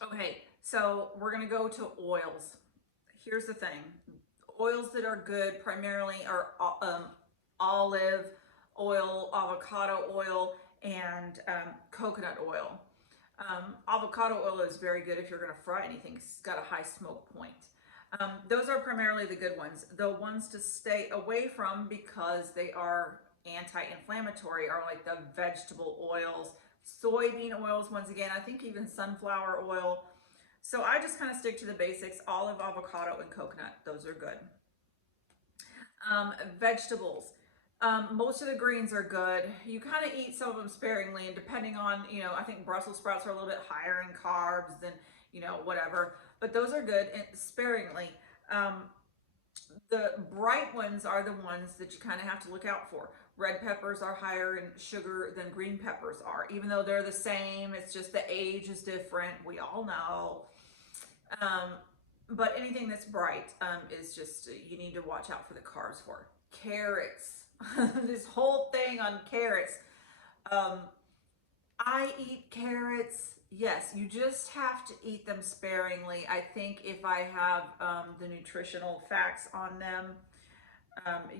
Okay, so we're gonna go to oils. Here's the thing. Oils that are good primarily are olive oil, avocado oil, and coconut oil. Avocado oil is very good if you're gonna fry anything. It's got a high smoke point. Those are primarily the good ones. The ones to stay away from because they are anti-inflammatory are like the vegetable oils, soybean oils, once again, I think even sunflower oil. So I just kind of stick to the basics, olive, avocado, and coconut. Those are good. Vegetables. Most of the greens are good. You kind of eat some of them sparingly, and depending on, I think Brussels sprouts are a little bit higher in carbs than, whatever. But those are good and sparingly. Um, the bright ones are the ones that you kind of have to look out for. Red peppers are higher in sugar than green peppers are, even though they're the same. It's just the age is different. We all know. Um, but anything that's bright is just, you need to watch out for the carbs for. Carrots. This whole thing on carrots. Um, I eat carrots. Yes, you just have to eat them sparingly. I think if I have the nutritional facts on them,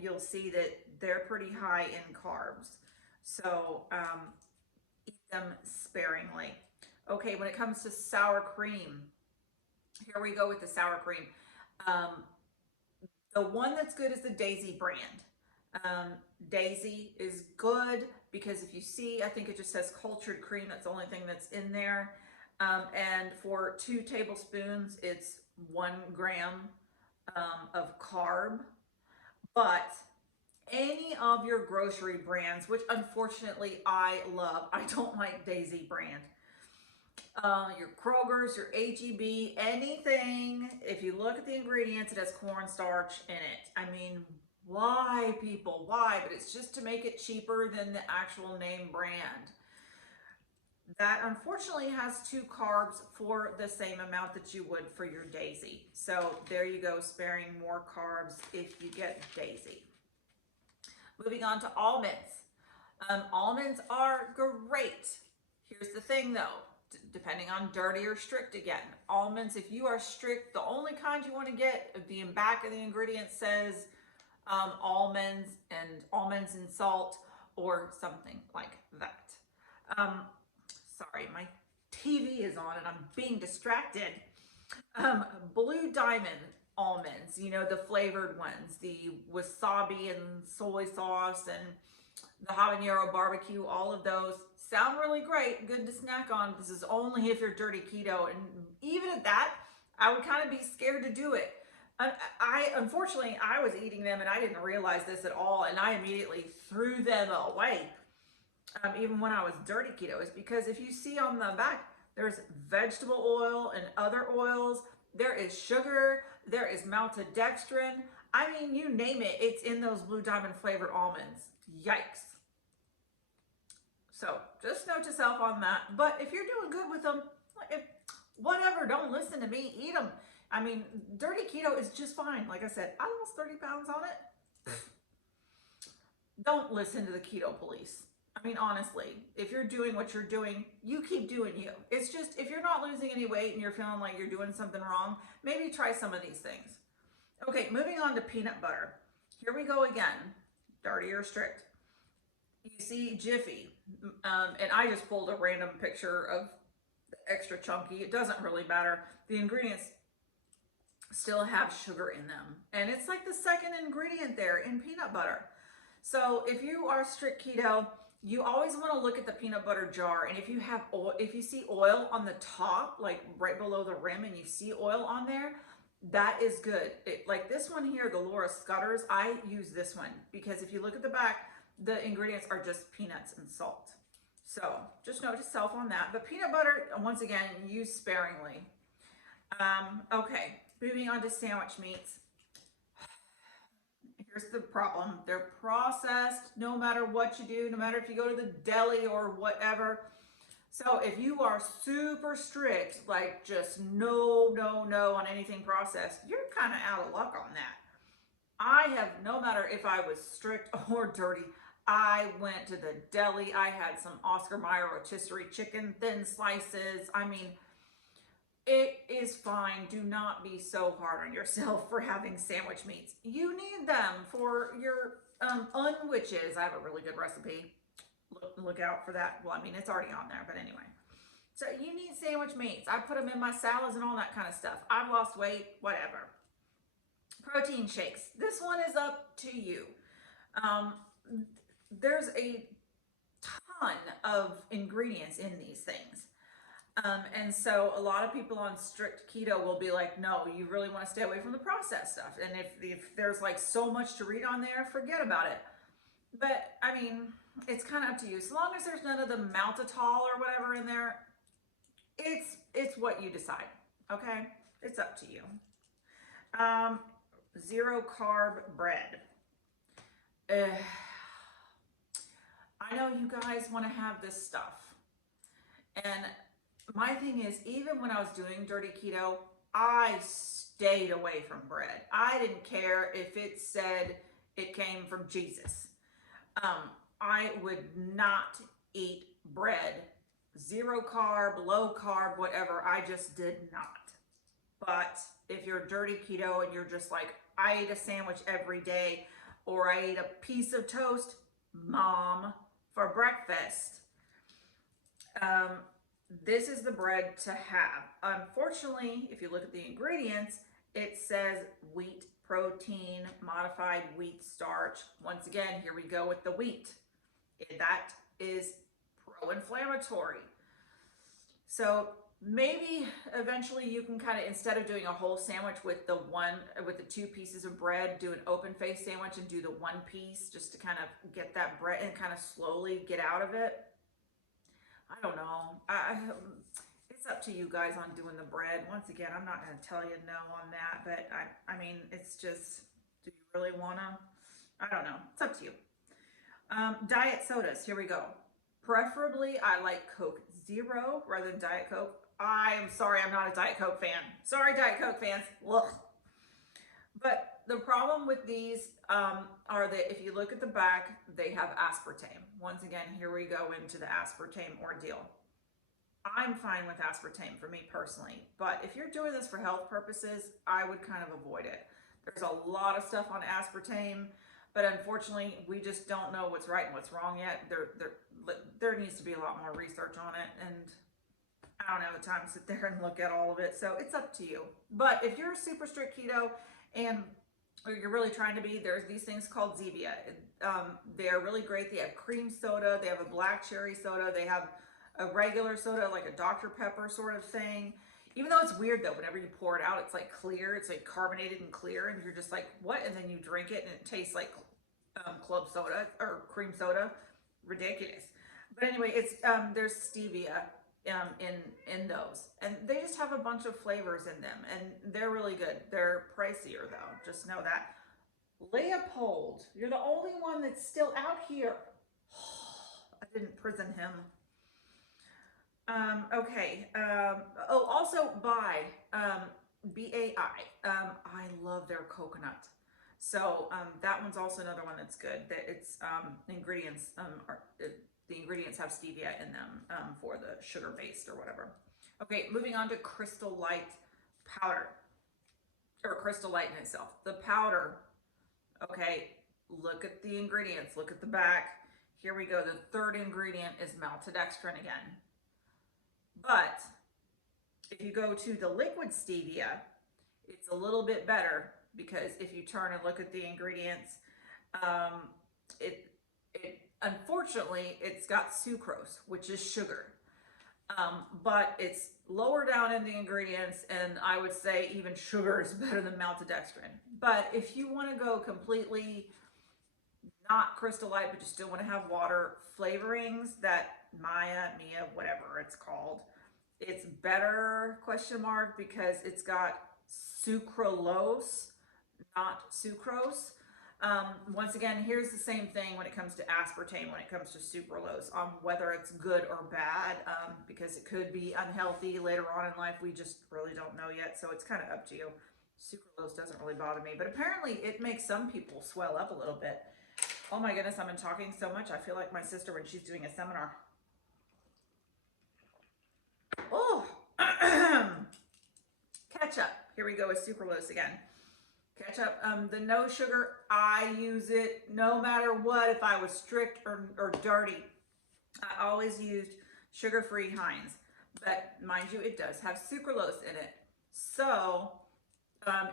you'll see that they're pretty high in carbs. So eat them sparingly. Okay, when it comes to sour cream, here we go with the sour cream. Um, the one that's good is the Daisy brand. Um, Daisy is good because if you see, I think it just says cultured cream. That's the only thing that's in there. And for 2 tablespoons, it's 1 gram of carb. But any of your grocery brands, which unfortunately I love, I don't like Daisy brand. Your Kroger's, your HEB, anything, if you look at the ingredients, it has cornstarch in it. I mean, why, people? Why? But it's just to make it cheaper than the actual name brand. That unfortunately has 2 carbs for the same amount that you would for your Daisy. So there you go, sparing more carbs if you get Daisy. Moving on to almonds. Almonds are great. Here's the thing though, depending on dirty or strict again. Almonds, if you are strict, the only kind you want to get, the back of the ingredient says almonds and salt or something like that. Um, Sorry, my TV is on and I'm being distracted. Blue Diamond almonds, the flavored ones, the wasabi and soy sauce and the habanero barbecue, all of those sound really great, good to snack on. This is only if you're dirty keto, and even at that, I would kind of be scared to do it. Unfortunately, I was eating them and I didn't realize this at all, and I immediately threw them away. Even when I was dirty keto, is because if you see on the back, there's vegetable oil and other oils. There is sugar. There is maltodextrin. I mean, you name it, it's in those Blue Diamond flavored almonds. Yikes. So just note to self on that. But if you're doing good with them, whatever, don't listen to me, eat them. I mean, dirty keto is just fine. Like I said, I lost 30 pounds on it. Don't listen to the keto police. I mean, honestly, if you're doing what you're doing, you keep doing you. It's just, if you're not losing any weight and you're feeling like you're doing something wrong, maybe try some of these things. Okay, moving on to peanut butter. Here we go again, dirty or strict. You see Jiffy, and I just pulled a random picture of the extra chunky. It doesn't really matter. The ingredients still have sugar in them, and it's like the second ingredient there in peanut butter. So if you are strict keto, you always want to look at the peanut butter jar, and if you have oil, if you see oil on the top, like right below the rim, and you see oil on there, that is good. Like this one here, the Laura Scutters, I use this one because if you look at the back, the ingredients are just peanuts and salt. So just note to self on that. But peanut butter, once again, use sparingly. Okay, moving on to sandwich meats. Here's the problem. They're processed no matter what you do, no matter if you go to the deli or whatever. So if you are super strict, like just no, no, no on anything processed, you're kind of out of luck on that. I have, no matter if I was strict or dirty, I went to the deli. I had some Oscar Mayer rotisserie chicken, thin slices. I mean, It is fine. Do not be so hard on yourself for having sandwich meats. You need them for your unwitches. I have a really good recipe. Look out for that. Well, I mean, it's already on there, but anyway. So you need sandwich meats. I put them in my salads and all that kind of stuff. I've lost weight, whatever. Protein shakes. This one is up to you. Um, there's a ton of ingredients in these things. And so a lot of people on strict keto will be like, no, you really want to stay away from the processed stuff. And if there's like so much to read on there, forget about it. But I mean, it's kind of up to you. So long as there's none of the maltitol or whatever in there, it's what you decide. Okay, it's up to you. Um, Zero carb bread. Uh, I know you guys want to have this stuff, and my thing is, even when I was doing dirty keto, I stayed away from bread. I didn't care if it said it came from Jesus. I would not eat bread, zero carb, low carb, whatever. I just did not. But if you're dirty keto and you're just like, I eat a sandwich every day, or I eat a piece of toast, mom, for breakfast, this is the bread to have. Unfortunately, if you look at the ingredients, it says wheat protein, modified wheat starch. Once again, here we go with the wheat. That is pro-inflammatory. So maybe eventually you can kind of, instead of doing a whole sandwich with the two pieces of bread, do an open face sandwich and do the one piece, just to kind of get that bread and kind of slowly get out of it. I don't know. It's up to you guys on doing the bread. Once again, I'm not going to tell you no on that, but I mean, it's just, do you really want to? I don't know. It's up to you. Diet sodas. Here we go. Preferably, I like Coke Zero rather than Diet Coke. I am sorry, I'm not a Diet Coke fan. Sorry, Diet Coke fans. Ugh. But the problem with these are that if you look at the back, they have aspartame. Once again, here we go into the aspartame ordeal. I'm fine with aspartame for me personally, but if you're doing this for health purposes, I would kind of avoid it. There's a lot of stuff on aspartame, but unfortunately, we just don't know what's right and what's wrong yet. There needs to be a lot more research on it, and I don't have the time to sit there and look at all of it, so it's up to you. But if you're a super strict keto and you're really trying to be, there's these things called Zevia. They're really great. They have cream soda, they have a black cherry soda, they have a regular soda, like a Dr. Pepper sort of thing. Even though it's weird though, whenever you pour it out, it's like clear, it's like carbonated and clear, and you're just like, what? And then you drink it and it tastes like club soda or cream soda. Ridiculous. But anyway, it's there's stevia in those, and they just have a bunch of flavors in them, and they're really good. They're pricier though, just know that. Leopold, you're the only one that's still out here. I didn't prison him. Okay. Oh, also Bai, BAI. I love their coconut. So that one's also another one that's good. That it's ingredients the ingredients have stevia in them for the sugar based or whatever. Okay, moving on to Crystal Light powder, or Crystal Light in itself. The powder. Okay, look at the ingredients. Look at the back. Here we go. The third ingredient is maltodextrin again. But if you go to the liquid stevia, it's a little bit better, because if you turn and look at the ingredients, it unfortunately, it's got sucrose, which is sugar. But it's lower down in the ingredients, and I would say even sugar is better than maltodextrin. But if you want to go completely not Crystal Light, but you still want to have water flavorings, that Mia, whatever it's called, it's better, question mark, because it's got sucralose, not sucrose. Once again, here's the same thing when it comes to aspartame, when it comes to sucralose, on whether it's good or bad, because it could be unhealthy later on in life. We just really don't know yet, so it's kind of up to you. Sucralose doesn't really bother me, but apparently it makes some people swell up a little bit. Oh my goodness, I've been talking so much. I feel like my sister when she's doing a seminar. Oh, ketchup. Here we go with sucralose again. Ketchup, the no sugar, I use it no matter what, if I was strict or dirty. I always used sugar-free Heinz, but mind you, it does have sucralose in it. So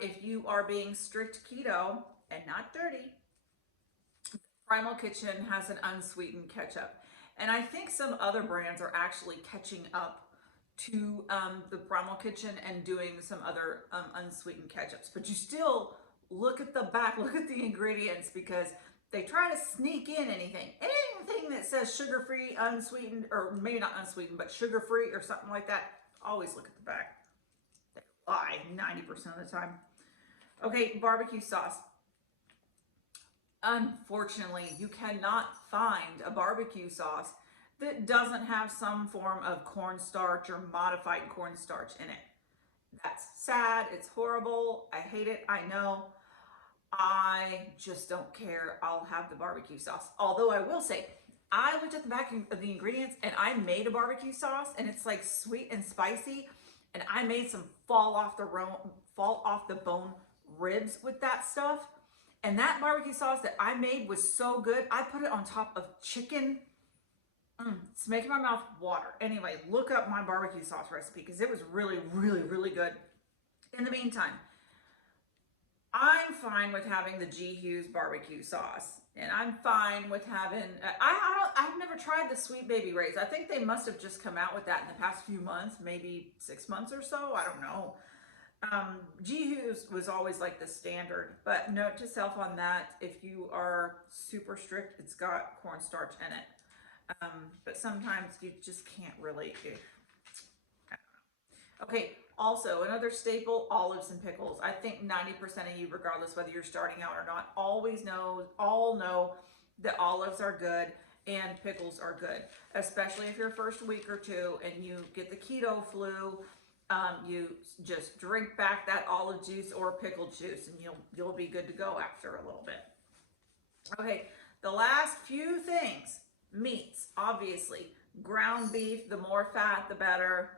if you are being strict keto and not dirty, Primal Kitchen has an unsweetened ketchup. And I think some other brands are actually catching up to the Primal Kitchen and doing some other unsweetened ketchups. But you still look at the back, look at the ingredients, because they try to sneak in anything that says sugar-free, unsweetened, or maybe not unsweetened, but sugar-free or something like that. Always look at the back. They lie 90% of the time. Okay, barbecue sauce. Unfortunately, you cannot find a barbecue sauce that doesn't have some form of cornstarch or modified cornstarch in it. That's sad. It's horrible. I hate it. I know. I just don't care. I'll have the barbecue sauce. Although I will say, I looked at the back of the ingredients and I made a barbecue sauce, and it's like sweet and spicy. And I made some fall off the bone ribs with that stuff. And that barbecue sauce that I made was so good. I put it on top of chicken. It's making my mouth water. Anyway, look up my barbecue sauce recipe because it was really, really, really good. In the meantime, I'm fine with having the G. Hughes barbecue sauce. And I'm fine with having, I've never tried the Sweet Baby Ray's. I think they must have just come out with that in the past few months, maybe 6 months or so. I don't know. G. Hughes was always like the standard, but note to self on that, if you are super strict, it's got cornstarch in it. But sometimes you just can't really. Okay, also another staple, olives and pickles. I think 90% of you, regardless whether you're starting out or not, all know that olives are good and pickles are good, especially if you're first week or two and you get the keto flu. You just drink back that olive juice or pickle juice and you'll be good to go after a little bit. Okay, the last few things, meats, obviously. Ground beef, the more fat, the better.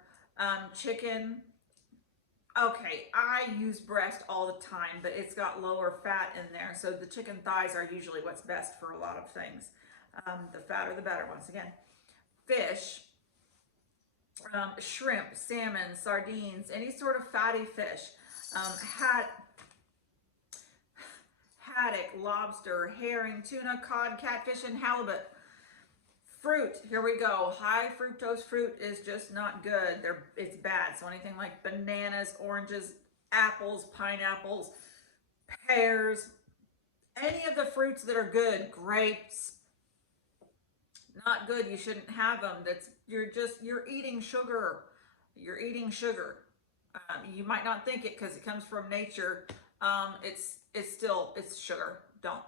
Chicken, okay, I use breast all the time, but it's got lower fat in there. So the chicken thighs are usually what's best for a lot of things. The fatter, the better, once again. Fish. Shrimp, salmon, sardines, any sort of fatty fish, haddock, lobster, herring, tuna, cod, catfish, and halibut. Fruit, here we go. High fructose fruit is just not good. It's bad. So anything like bananas, oranges, apples, pineapples, pears, any of the fruits that are good, grapes, not good. You shouldn't have them. You're eating sugar. You're eating sugar. You might not think it because it comes from nature. It's sugar. Don't.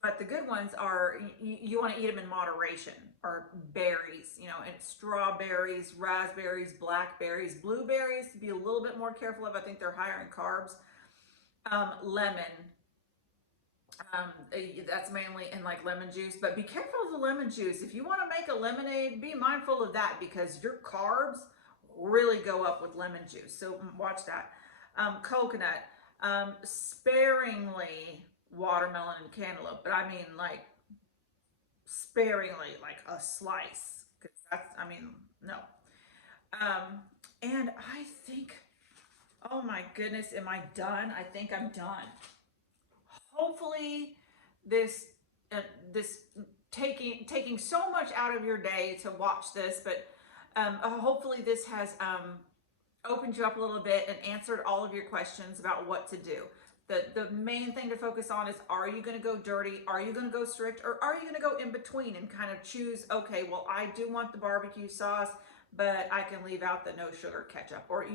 But the good ones are, you want to eat them in moderation. Or berries, and strawberries, raspberries, blackberries, blueberries, to be a little bit more careful of. I think they're higher in carbs. Lemon. That's mainly in like lemon juice, but be careful of the lemon juice. If you want to make a lemonade, be mindful of that because your carbs really go up with lemon juice. So watch that. Coconut, sparingly watermelon and cantaloupe, but I mean like sparingly, like a slice, because no. And I think, oh my goodness, am I done? I think I'm done. Hopefully this taking so much out of your day to watch this, but hopefully this has opened you up a little bit and answered all of your questions about what to do. The main thing to focus on is, are you going to go dirty? Are you going to go strict? Or are you going to go in between and kind of choose, okay, well, I do want the barbecue sauce, but I can leave out the no sugar ketchup, or,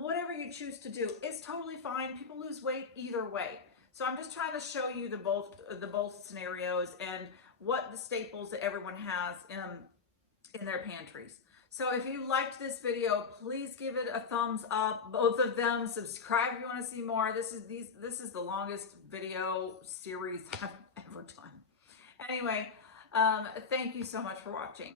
whatever you choose to do is totally fine. People lose weight either way. So I'm just trying to show you the both scenarios and what the staples that everyone has in their pantries. So if you liked this video, please give it a thumbs up, both of them. Subscribe if you want to see more. This is the longest video series I've ever done. Anyway, thank you so much for watching.